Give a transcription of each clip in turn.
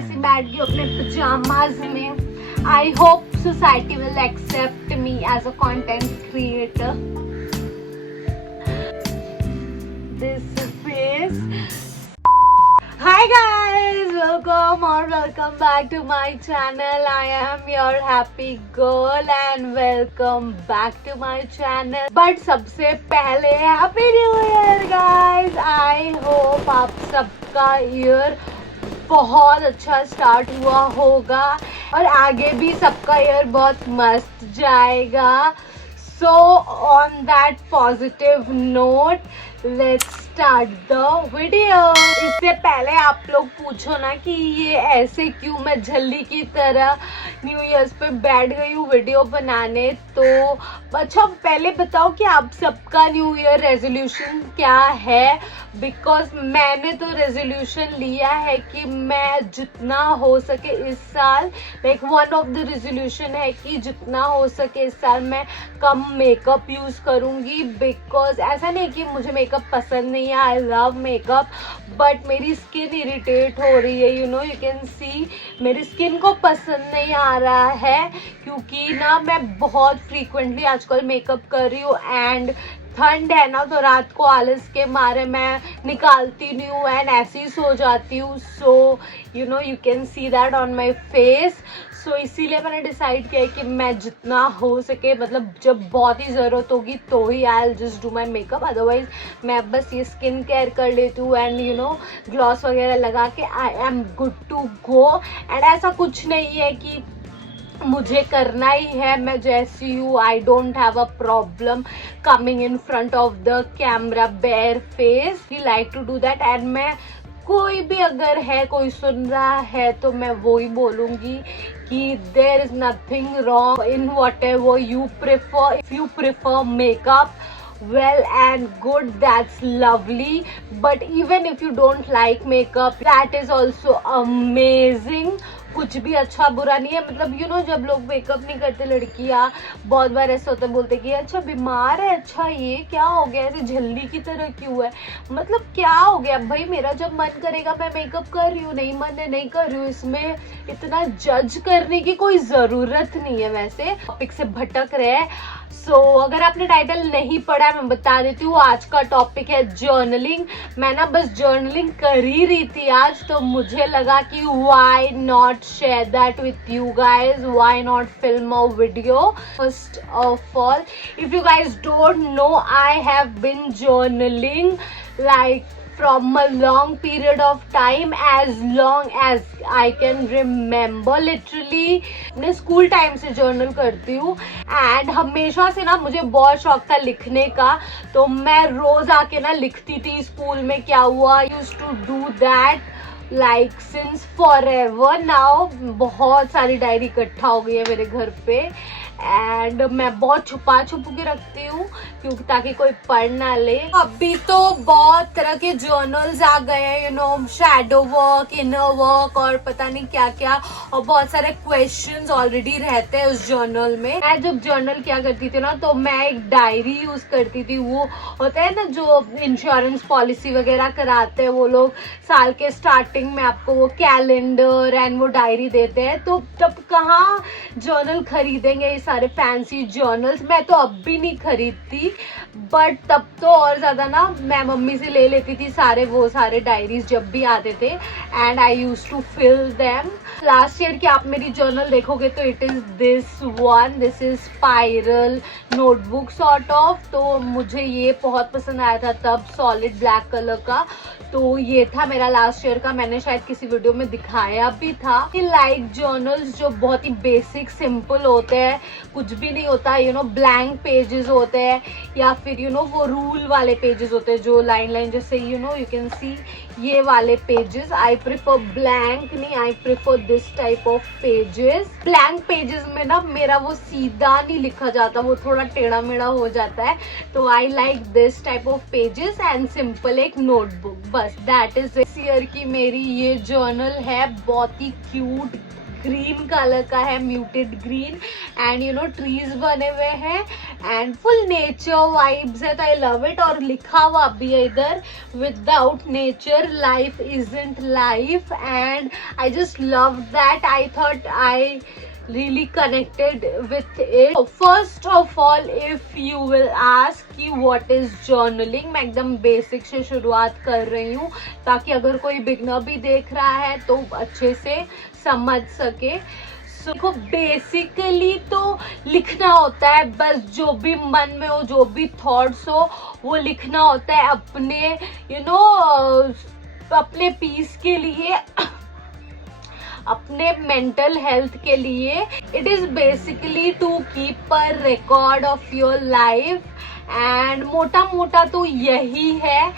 ऐसे बैठ गई अपने पजामाज में। I hope society will accept me as a content creator. This face. Hi guys, welcome or welcome back to my channel. I am your happy girl and welcome back to my channel. But सबसे पहले Happy New Year guys. I hope आप सबका year बहुत अच्छा start हुआ होगा और आगे भी सबका ईयर बहुत मस्त जाएगा। So on that positive note, let's start the video. इससे पहले आप लोग पूछो ना कि ये ऐसे क्यों मैं झल्ली की तरह न्यू ईयर्स पे बैठ गई हूँ वीडियो बनाने। तो अच्छा पहले बताओ कि आप सबका न्यू ईयर रेजोल्यूशन क्या है। बिकॉज मैंने तो रेजोल्यूशन लिया है कि मैं जितना हो सके इस साल like one of the resolution है कि जितना हो सके इस साल मैं कम मेकअप यूज करूंगी। बिकॉज ऐसा नहीं कि मुझे मेकअप पसंद नहीं है, आई लव मेकअप, बट मेरी स्किन इरिटेट हो रही है। यू कैन सी मेरी स्किन को पसंद नहीं आ रहा है क्योंकि ना मैं बहुत फ्रीक्वेंटली आजकल मेकअप कर रही हूँ एंड ठंड है ना तो रात को आलस के मारे मैं निकालती नहीं हूँ एंड ऐसे ही सो जाती हूँ। So you can see that on my face. So इसीलिए मैंने डिसाइड किया है कि मैं जितना हो सके मतलब जब बहुत ही ज़रूरत होगी तो ही I will just do my makeup, otherwise मैं बस ये स्किन केयर कर लेती हूँ एंड ग्लॉस वगैरह लगा के I am good to go. And ऐसा कुछ नहीं है कि मुझे करना ही है, मैं जैसी हूँ I don't have a problem coming in front of the camera bare face. We like to do that and मैं कोई भी अगर है कोई सुन रहा है तो मैं वो ही बोलूँगी कि there is nothing wrong in whatever you prefer. If you prefer makeup well and good, that's lovely, but even if you don't like makeup that is also amazing. कुछ भी अच्छा बुरा नहीं है। मतलब जब लोग मेकअप नहीं करते लड़कियां बहुत बार ऐसा होता है, बोलते कि अच्छा बीमार है, अच्छा ये क्या हो गया, ऐसे झल्ली की तरह क्यों है। मतलब क्या हो गया भाई, मेरा जब मन करेगा मैं मेकअप कर रही हूँ, नहीं मन है नहीं कर रही हूँ। इसमें इतना जज करने की कोई ज़रूरत नहीं है। वैसे टॉपिक से भटक रहे हैं। सो अगर आपने टाइटल नहीं पढ़ा मैं बता देती हूँ, आज का टॉपिक है जर्नलिंग। मैं ना बस जर्नलिंग कर ही रही थी आज, तो मुझे लगा कि why not share that with you guys, why not film a video. First of all, if you guys don't know, I have been journaling like from a long period of time, as long as I can remember. Literally मैं school time से journal करती हूँ and हमेशा से ना मुझे बहुत शौक था लिखने का, तो मैं रोज आके ना लिखती थी स्कूल में क्या हुआ। Used to do that like since forever now. बहुत सारी डायरी इकट्ठा हो गई है मेरे घर पे एंड मैं बहुत छुपा के रखती हूँ क्योंकि ताकि कोई पढ़ ना ले। अभी तो बहुत तरह के जर्नल्स आ गए हैं, शैडो वर्क, इनर वर्क और पता नहीं क्या क्या, और बहुत सारे क्वेश्चंस ऑलरेडी रहते हैं उस जर्नल में। मैं जब जर्नल क्या करती थी ना तो मैं एक डायरी यूज करती थी। वो होता है ना जो इंश्योरेंस पॉलिसी वगैरह कराते हैं वो लोग, साल के स्टार्टिंग में आपको वो कैलेंडर एंड वो डायरी देते हैं। तो तब कहाँ जर्नल खरीदेंगे सारे फैंसी जर्नल्स, मैं तो अब भी नहीं खरीदती, बट तब तो और ज्यादा ना मैं मम्मी से ले लेती थी सारे डायरीज जब भी आते थे and I use to fill them. Last year की आप मेरी जर्नल देखोगे तो it is this one, this is spiral notebook sort of. तो मुझे ये बहुत पसंद आया था तब, सॉलिड ब्लैक कलर का। तो ये था मेरा लास्ट ईयर का, मैंने शायद किसी वीडियो में दिखाया भी था। लाइक जर्नल्स जो बहुत ही बेसिक सिंपल होते हैं, कुछ भी नहीं होता, ब्लैंक पेजेस होते हैं या फिर वो रूल वाले पेजेस होते हैं जो लाइन जैसे यू कैन सी ये वाले पेजेस। आई प्रेफर ब्लैंक नहीं, I prefer this type of pages. Blank pages में ना मेरा वो सीधा नहीं लिखा जाता, वो थोड़ा टेढ़ा मेढ़ा हो जाता है। तो I like this type of pages and simple एक नोटबुक, बस दैट इज। इस ईयर की मेरी ये जर्नल है, बहुत ही क्यूट ग्रीन कलर का है, muted green, and you no trees बने हुए हैं एंड फुल नेचर वाइब्स है, तो आई लव इट। और लिखा हुआ भी है इधर, without nature life isn't life, and I just love that. I thought I really connected with it. First of all, if you will ask कि what is journaling, मैं एकदम बेसिक से शुरुआत कर रही हूँ ताकि अगर कोई बिगनर भी देख रहा है तो अच्छे से समझ सके। देखो बेसिकली तो लिखना होता है, बस जो भी मन में हो, जो भी थॉट्स हो वो लिखना होता है अपने यू नो अपने पीस के लिए, अपने मेंटल हेल्थ के लिए। It is basically to keep a record of your life, and मोटा मोटा तो यही है,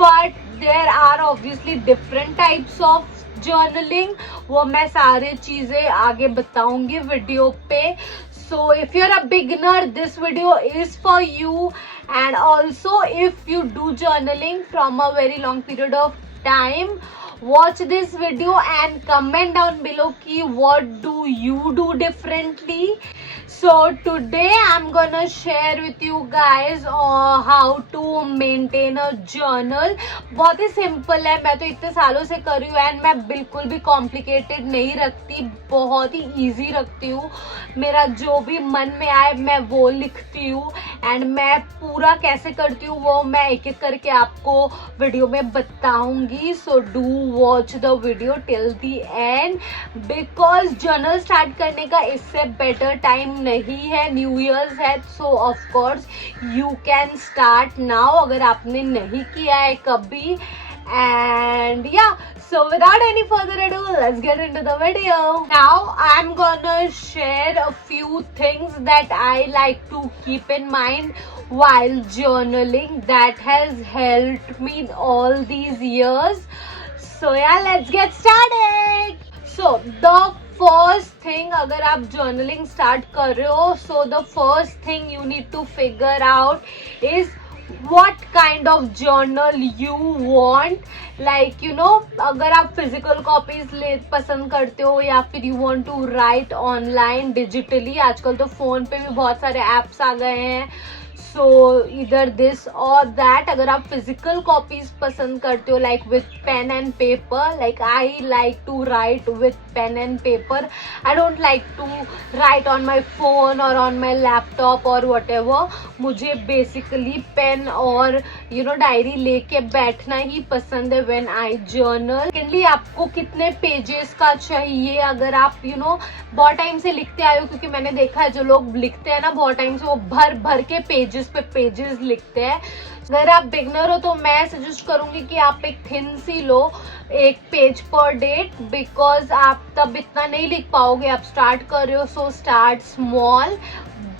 but there are obviously different types of journaling. वो मैं सारे चीजें आगे बताऊंगी वीडियो पे। So if you're a beginner, this video is for you, and also if you do journaling from a very long period of time, watch this video and comment down below ki what do you do differently. So today I'm gonna share with you guys how to maintain a journal. बहुत ही simple है, मैं तो इतने सालों से कर रही हूँ एंड मैं बिल्कुल भी कॉम्प्लिकेटेड नहीं रखती, बहुत ही इजी रखती हूँ। मेरा जो भी मन में आए मैं वो लिखती हूँ, एंड मैं पूरा कैसे करती हूँ वो मैं एक एक करके आपको वीडियो में बताऊंगी। So do watch the video till the end, because journal start करने का इससे बेटर टाइम नहीं है, न्यू ईयर्स है, सो of course you can start now अगर आपने नहीं किया है कभी। एंड या so without any further ado, let's get into the video. Now I'm gonna share a few things that I like to keep in mind while journaling that has helped me all these years. So yeah, let's get started. So the first thing, अगर आप journaling start कर रहे हो, so the first thing you need to figure out is what kind of journal you want. Like you know, अगर आप physical copies ले पसंद करते हो या फिर you want to write online digitally, आजकल तो phone पे भी बहुत सारे apps आ गए हैं, so either this or that. अगर आप physical copies पसंद करते हो like with pen and paper, like I like to write with pen and paper. I don't like to write on my phone or on my laptop or whatever. मुझे basically pen और you know diary लेके बैठना ही पसंद है when I journal. Secondly, आपको कितने pages का चाहिए? अगर आप you know बहुत टाइम से लिखते आए हो, क्योंकि मैंने देखा है जो लोग लिखते हैं ना बहुत टाइम से वो भर भर के पेजेस पे पेजेस लिखते हैं। अगर आप बिगनर हो तो मैं सजेस्ट करूंगी कि आप एक थिन सी लो, एक पेज पर डेट, बिकॉज आप तब इतना नहीं लिख पाओगे, आप स्टार्ट कर रहे हो, so start small.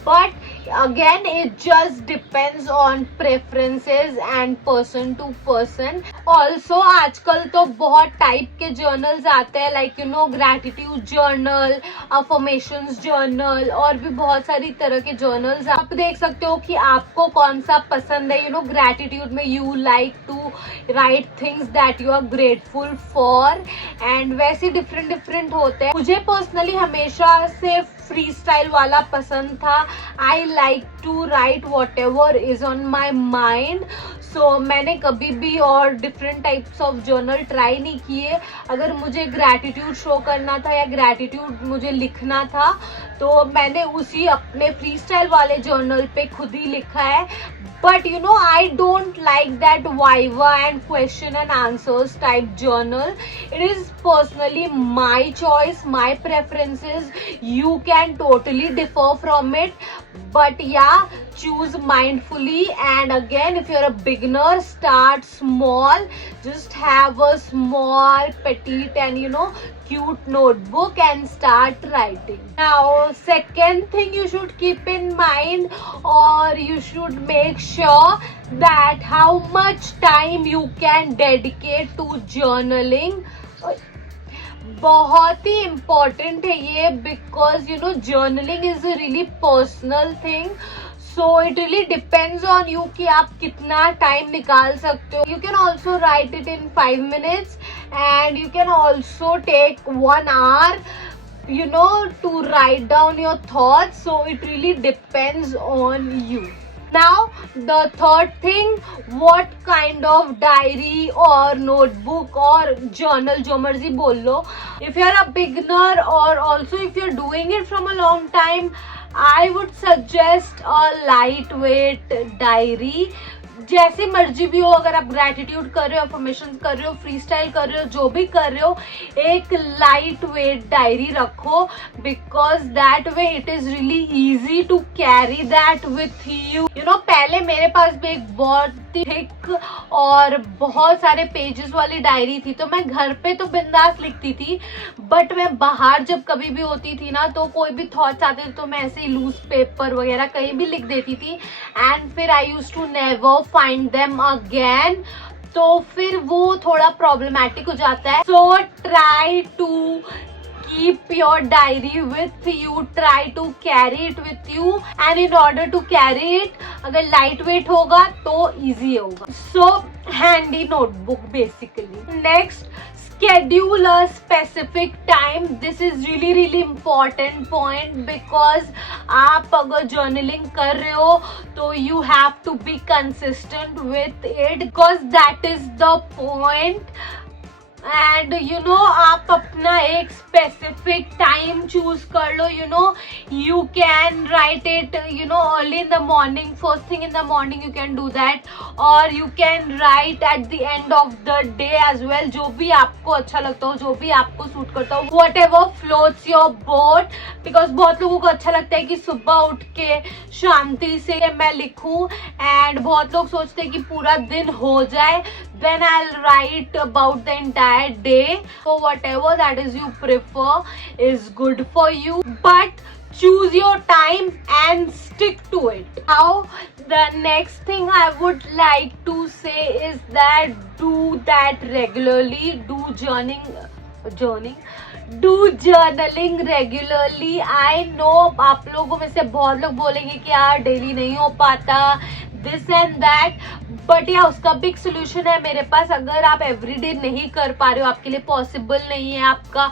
But again, it just depends on preferences and person to person. Also, आजकल तो बहुत टाइप के जर्नल्स आते हैं, like you know gratitude journal, affirmations journal, और भी बहुत सारी तरह के जर्नल्स आप देख सकते हो कि आपको कौन सा पसंद है। You know gratitude में you like to write things that you are grateful for, and वैसे डिफरेंट होते हैं। मुझे पर्सनली हमेशा से फ्री स्टाइल वाला पसंद था। I like to write whatever is on my mind, so मैंने कभी भी और different types of journal try नहीं किए। अगर मुझे ग्रैटिट्यूड शो करना था या ग्रैटिट्यूड मुझे लिखना था तो मैंने उसी अपने फ्री स्टाइल वाले जर्नल पे खुद ही लिखा है। But you know, I don't like that Viva and question and answers type journal. It is personally my choice, my preferences. You can totally differ from it. But yeah, choose mindfully. And again, if you're a beginner, start small. Just have a small, petite and you know, cute notebook and start writing. Now, second thing you should keep in mind, or you should make sure that how much time you can dedicate to journaling. बहुत ही important है ये, because you know journaling is a really personal thing, so it really depends on you कि आप कितना time निकाल सकते हो। You can also write it in 5 minutes and you can also take 1 hour, to write down your thoughts. So it really depends on you. Now, the third thing, what kind of diary or notebook or journal, jo marzi bol lo. If you're a beginner or also if you're doing it from a long time, I would suggest a lightweight diary. जैसे मर्जी भी हो, अगर आप gratitude कर रहे हो, affirmations कर रहे हो, फ्री स्टाइल कर रहे हो, जो भी कर रहे हो, एक लाइट वेट डायरी रखो, because that way it is really easy to carry that with you. पहले मेरे पास भी एक बहुत थिक और बहुत सारे पेजेस वाली डायरी थी, तो मैं घर पे तो बिंदास लिखती थी, बट मैं बाहर जब कभी भी होती थी ना, तो कोई भी थॉट्स आते थे तो मैं ऐसे ही लूज पेपर वगैरह कहीं भी लिख देती थी, एंड फिर I use to never find them again. तो फिर वो थोड़ा प्रॉब्लमैटिक हो जाता है. So try to keep your diary with you, try to carry it with you, and in order to carry it, अगर lightweight होगा तो easy होगा. So handy notebook basically. Next, schedule a specific time. This is really important point, because आप अगर journaling कर रहे हो तो you have to be consistent with it, because that is the point. And आप अपना एक स्पेसिफिक टाइम चूज कर लो. You can write it early in the morning, first thing in the morning you can do that, और you can write at the end of the day as well. जो भी आपको अच्छा लगता हो, जो भी आपको सूट करता हो, what ever floats your boat. Because बहुत लोगों को अच्छा लगता है कि सुबह उठ के शांति से मैं लिखूं, एंड बहुत लोग सोचते हैं कि पूरा दिन हो जाए, then I'll write about the entire day. So whatever that is you prefer is good for you, but choose your time and stick to it. Now the next thing I would like to say is that do that regularly. Do journaling regularly. I know आप लोगों में से बहुत लोग बोलेंगे कि यार daily नहीं हो पाता, this and that, बट या उसका भी एक सोल्यूशन है मेरे पास. अगर आप एवरीडे नहीं कर पा रहे हो, आपके लिए पॉसिबल नहीं है, आपका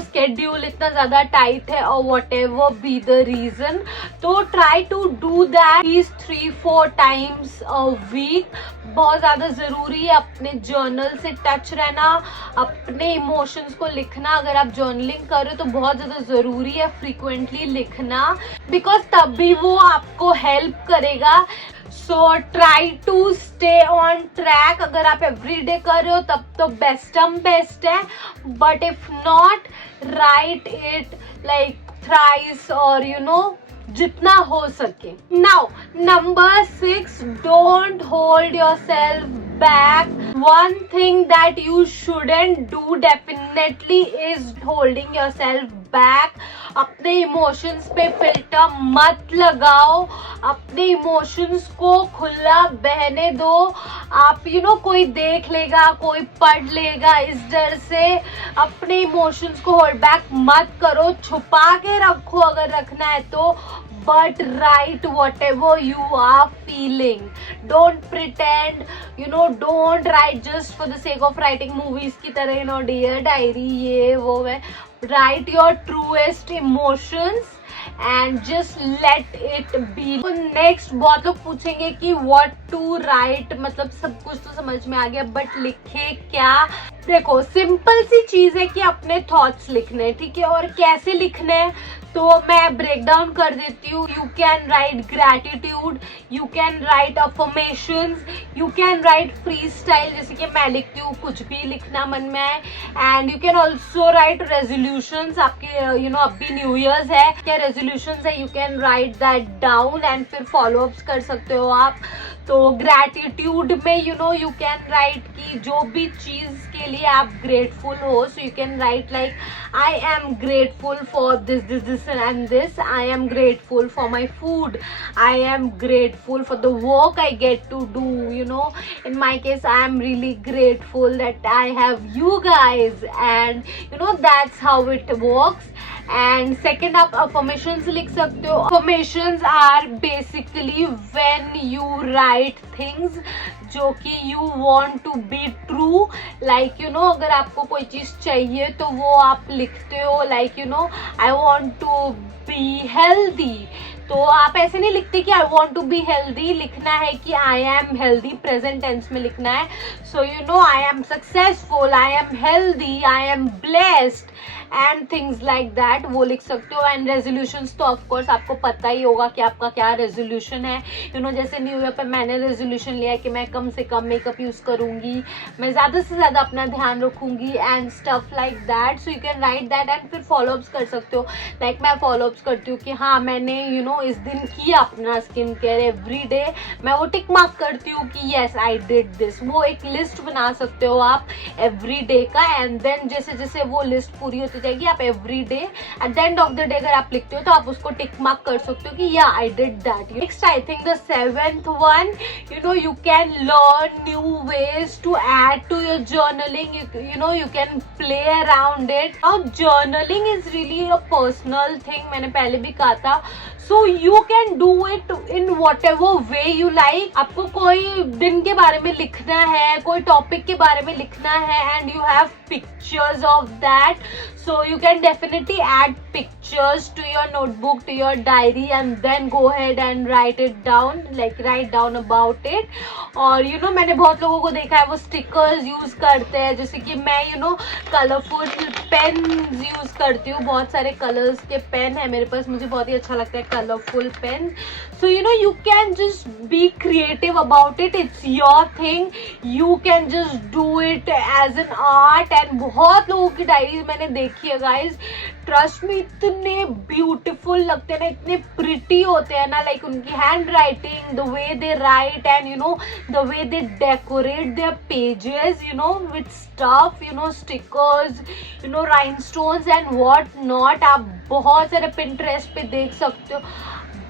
स्केड्यूल इतना ज्यादा टाइट है, और whatever be the reason, तो try to do that 3-4 times a week. बहुत ज्यादा जरूरी है अपने जर्नल से टच रहना, अपने इमोशंस को लिखना. अगर आप जर्नलिंग कर रहे हो तो बहुत ज्यादा जरूरी है फ्रीक्वेंटली लिखना, बिकॉज तभी वो आपको हेल्प करेगा. So try to stay on track. अगर आप एवरीडे कर रहे हो तब तो बेस्ट है, but if not, right it like thrice और जितना हो सके. Now number 6, don't hold your self back. One thing that you shouldn't do definitely is holding yourself back. अपने इमोशंस पे फिल्टर मत लगाओ, अपने इमोशंस को खुला बहने दो. आप कोई देख लेगा, कोई पढ़ लेगा, इस डर से अपने इमोशंस को होल्ड बैक मत करो. छुपा के रखो अगर रखना है तो, but write whatever you are feeling. Don't pretend, don't write just for the sake of writing. movies की तरह dear diary ये वो है. Write your truest emotions and just let it be. तो next बहुत लोग पूछेंगे कि what to write, मतलब सब कुछ तो समझ में आ गया, बट लिखे क्या. देखो सिंपल सी चीज है कि अपने थॉट्स लिखने, ठीक है, और कैसे लिखने हैं तो मैं ब्रेक डाउन कर देती हूँ. You can right gratitude, you can right affirmations, you can right free style, जैसे कि मैं लिखती हूँ कुछ भी लिखना मन में आए, and you can also right resolutions. आपके अभी न्यू ईयर्स है, क्या रेजोल्यूशंस है, you can right that down and फिर फॉलो अप्स कर सकते हो आप. तो ग्रैटिट्यूड में यू कैन राइट कि जो भी चीज के लिए आप ग्रेटफुल हो, सो you can right like I am grateful for this and this. I am grateful for my food. I am grateful for the work I get to do. In my case, I am really grateful that I have you guys, and that's how it works. And second आप affirmations लिख सकते हो. Affirmations are basically when you write things जो कि you want to be true. Like you know, अगर आपको कोई चीज चाहिए तो वो आप लिखते हो. Like you know, I want to be healthy. तो आप ऐसे नहीं लिखते कि I want to be healthy, लिखना है कि I am healthy, present tense में लिखना है. So you know, I am successful, I am healthy, I am blessed and things like that, वो लिख सकते हो. एंड रेजोल्यूशंस तो ऑफकोर्स आपको पता ही होगा कि आपका क्या रेजोल्यूशन है. यू नो, जैसे न्यू ईयर पे मैंने रेजोल्यूशन लिया है कि मैं कम से कम मेकअप यूज करूंगी, मैं ज्यादा से ज्यादा अपना ध्यान रखूंगी and stuff like that. So you can right that and फिर फॉलोअप्स कर सकते हो. लाइक मैं फॉलोअप्स करती हूँ कि हाँ मैंने यू नो इस दिन किया अपना स्किन केयर एवरी डे, मैं वो टिक मार्क करती हूँ कि येस आई डिड दिस. वो एक लिस्ट बना सकते हो आप एवरी डे का. एंड देन जैसे जैसे वो लिस्ट पूरी होती जाएगी, आप every day at the end of the day अगर आप लिखते हो तो आप उसको टिक मार्क कर सकते हो कि या I did that. Next I think the seventh one, you know you can learn new ways to add to your journaling. You know you can play around it. Now journaling is really a personal thing, मैंने पहले भी कहा था. So you can do it in whatever way you like. आपको कोई दिन के बारे में लिखना है, कोई टॉपिक के बारे में लिखना है and you have pictures of that. So you can definitely add pictures to your notebook, to your diary and then go ahead and write it down, like write down about it. और you know मैंने बहुत लोगों को देखा है वो stickers use करते हैं, जैसे कि मैं you know colourful pens use करती हूँ. बहुत सारे कलर्स के पेन है मेरे पास, मुझे बहुत ही अच्छा लगता है colorful pens. So you know you can just be creative about it. It's your thing. You can just do it as an art. And बहुत लोगों की डायरीज मैंने देखी है guys. ट्रस्ट में इतने ब्यूटिफुल लगते हैं ना, इतने प्रिटी होते हैं ना. लाइक उनकी handwriting, the way they write and you know the way they decorate their pages you know with stuff, you know stickers, you know rhinestones and what not. आप बहुत सारे पिंटरेस्ट पे देख सकते हो,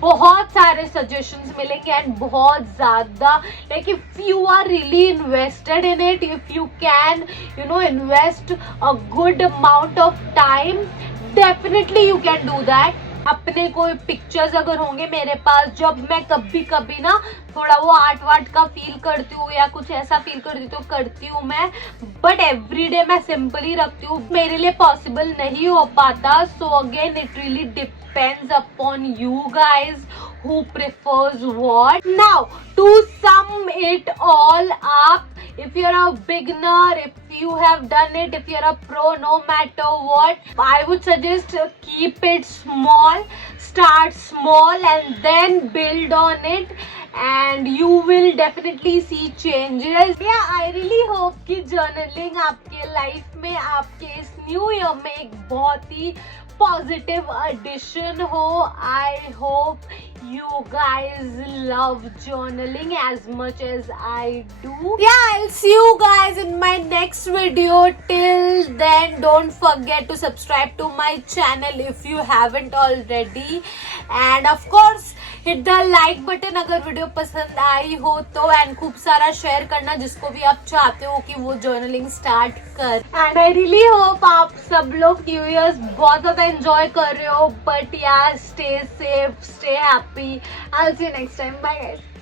बहुत सारे सजेशंस मिलेंगे एंड बहुत ज्यादा. Like if you are really invested in it, if you can you know invest a good amount of time, definitely you can do that. अपने कोई पिक्चर्स अगर होंगे मेरे पास, जब मैं कभी कभी ना थोड़ा वो आर्ट वार्ट का फील करती हूँ या कुछ ऐसा फील करती हूँ मैं, बट एवरीडे मैं सिंपली रखती हूँ. मेरे लिए पॉसिबल नहीं हो पाता. So again it really depends upon you guys who prefers what. Now to sum it all up, if you're a beginner, if you have done it, if you're a pro, no matter what, I would suggest keep it small, start small and then build on it and you will definitely see changes. Yeah, I really hope कि journaling आपके life में, आपके इस new year में एक बहुत ही positive addition ho. I hope you guys love journaling as much as I do. Yeah, I'll see you guys in my next video. Till then, don't forget to subscribe to my channel if you haven't already. And of course, hit the like button अगर video पसंद आई हो तो, and खूब सारा share करना जिसको भी आप चाहते हो कि वो जर्नलिंग स्टार्ट कर. एंड आई रियली होप आप सब लोग न्यू ईयर्स बहुत ज्यादा एंजॉय कर रहे हो. बट यार, stay safe, stay happy. I will see you next time. Bye guys.